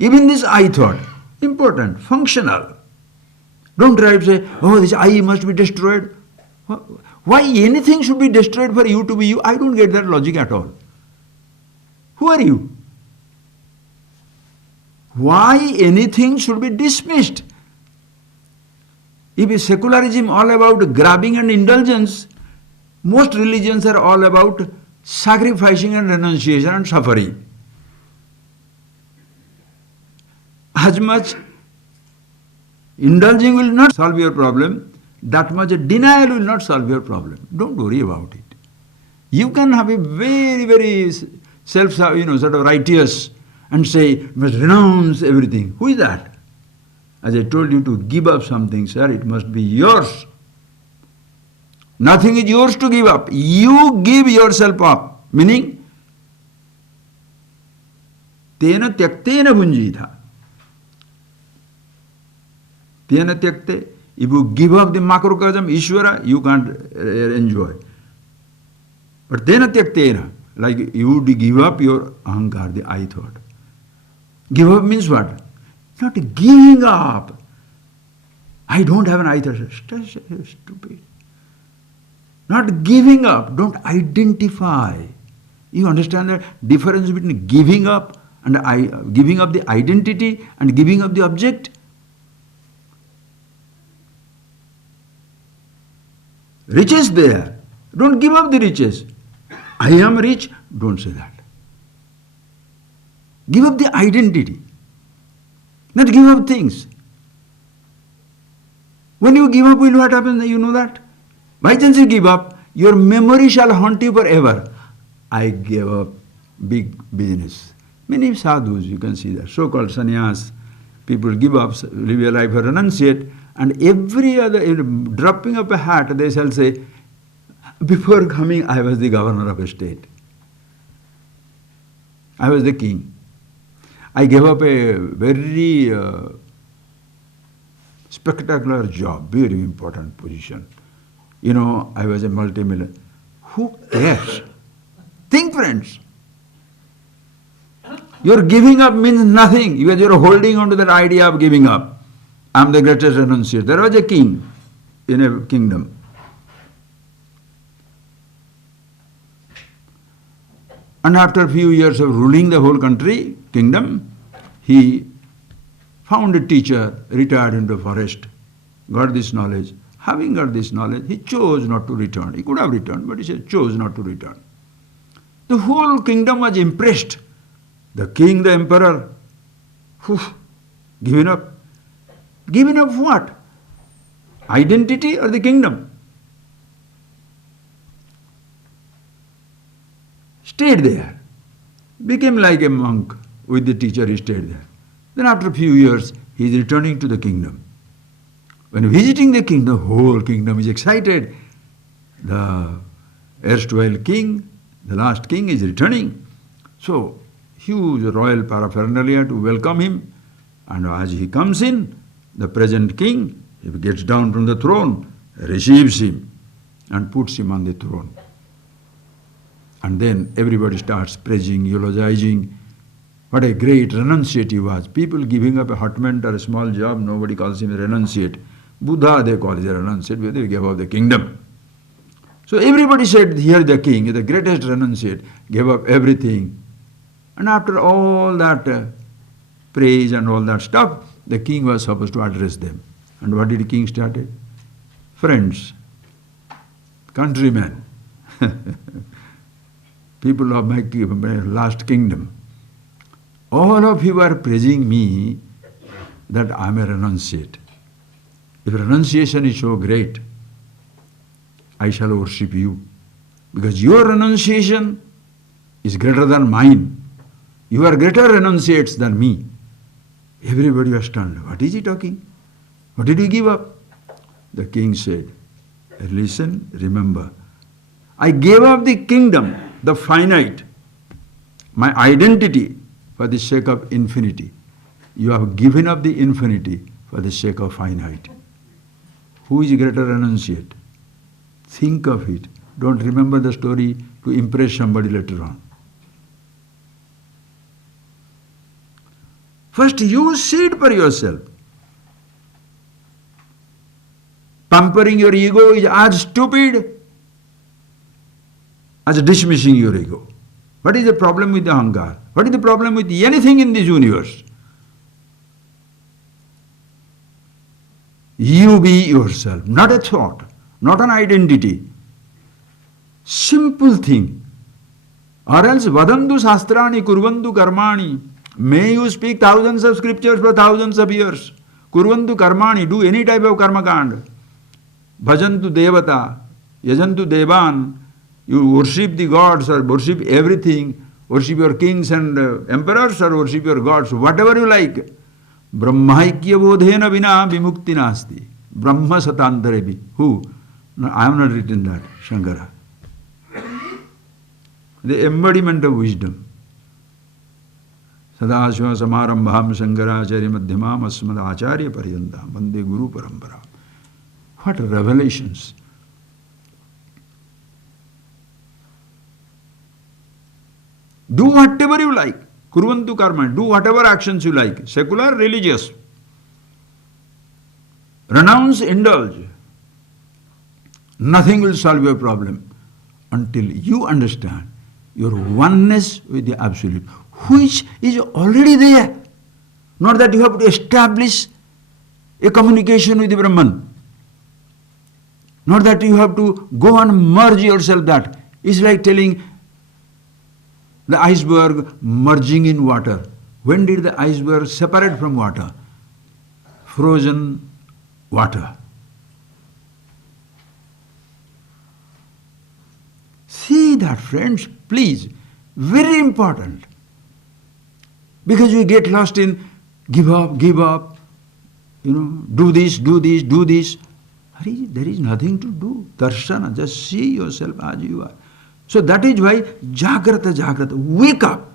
Even this I thought, important, functional. Don't try to say, oh, this I must be destroyed. Why anything should be destroyed for you to be you? I don't get that logic at all. Who are you? Why anything should be dismissed? If secularism all about grabbing and indulgence, most religions are all about sacrificing and renunciation and suffering. As much indulging will not solve your problem, that much denial will not solve your problem. Don't worry about it. You can have a very, very sort of righteous and say, must renounce everything. Who is that? As I told you to give up something, sir, it must be yours. Nothing is yours to give up. You give yourself up. Meaning, tena tyaktena bhunjita. Tena tyakte. If you give up the macrocosm, Ishvara, you can't enjoy. But tena tyaktena, like you give up your ahankar, the I thought. Give up means what? Not giving up. I don't have an I thought. Stupid. Not giving up. Don't identify. You understand the difference between giving up and giving up the identity and giving up the object? Riches there. Don't give up the riches. I am rich. Don't say that. Give up the identity. Not give up things. When you give up, what happens? You know that? By chance you give up, your memory shall haunt you forever. I gave up big business. Many sadhus, you can see that, so-called sannyas, people give up, live a life, renunciate, and every other, dropping of a hat, they shall say, before coming, I was the governor of a state. I was the king. I gave up a very spectacular job, very important position. I was a multimillionaire. Who cares? Think, friends. Your giving up means nothing because you're holding on to that idea of giving up. I'm the greatest renunciate. There was a king in a kingdom. And after a few years of ruling the whole kingdom, he found a teacher, retired into the forest, got this knowledge. Having got this knowledge, he chose not to return. He could have returned, but he chose not to return. The whole kingdom was impressed. The king, the emperor, given up. Given up what? Identity or the kingdom? Stayed there. Became like a monk with the teacher, he stayed there. Then after a few years, he is returning to the kingdom. When visiting the kingdom, the whole kingdom is excited. The erstwhile king, the last king is returning. So, huge royal paraphernalia to welcome him. And as he comes in, the present king, he gets down from the throne, receives him and puts him on the throne. And then everybody starts praising, eulogizing. What a great renunciate he was. People giving up a hotment or a small job, nobody calls him a renunciate. Buddha, they call it a renunciate, because they gave up the kingdom. So everybody said, here the king, the greatest renunciate, gave up everything. And after all that praise and all that stuff, the king was supposed to address them. And what did the king started? Friends, countrymen, people of my last kingdom, all of you are praising me that I am a renunciate. If renunciation is so great, I shall worship you. Because your renunciation is greater than mine. You are greater renunciates than me. Everybody was stunned. What is he talking? What did you give up? The king said, listen, remember, I gave up the kingdom, the finite, my identity for the sake of infinity. You have given up the infinity for the sake of finite. Who is greater renunciate? Think of it. Don't remember the story to impress somebody later on. First you see it for yourself. Pampering your ego is as stupid as dismissing your ego. What is the problem with the ahankar? What is the problem with anything in this universe? You be yourself, not a thought, not an identity. Simple thing. Or else vadantu shastrani kurvantu karmani. May you speak thousands of scriptures for thousands of years. Kurvantu karmani, do any type of karma kand. Bhajantu devata, yajantu devan. You worship the gods or worship everything. Worship your kings and emperors or worship your gods, whatever you like. Brahmaikya bodhena vina vimukti nasti. Brahma satantarebi. Who? No, I have not written that. Shankara. The embodiment of wisdom. Sadashiva samarambham Shankaracharya madhyamam asmad acharya paryantam vande guru parampara. What revelations! Do whatever you like. Kurvantu karma. Do whatever actions you like. Secular, religious. Renounce, indulge. Nothing will solve your problem until you understand your oneness with the Absolute, which is already there. Not that you have to establish a communication with the Brahman. Not that you have to go and merge yourself that. It's like telling the iceberg merging in water. When did the iceberg separate from water? Frozen water. See that, friends, please. Very important. Because we get lost in give up, do this, do this, do this. There is nothing to do. Darshana, just see yourself as you are. So that is why Jagrata, wake up.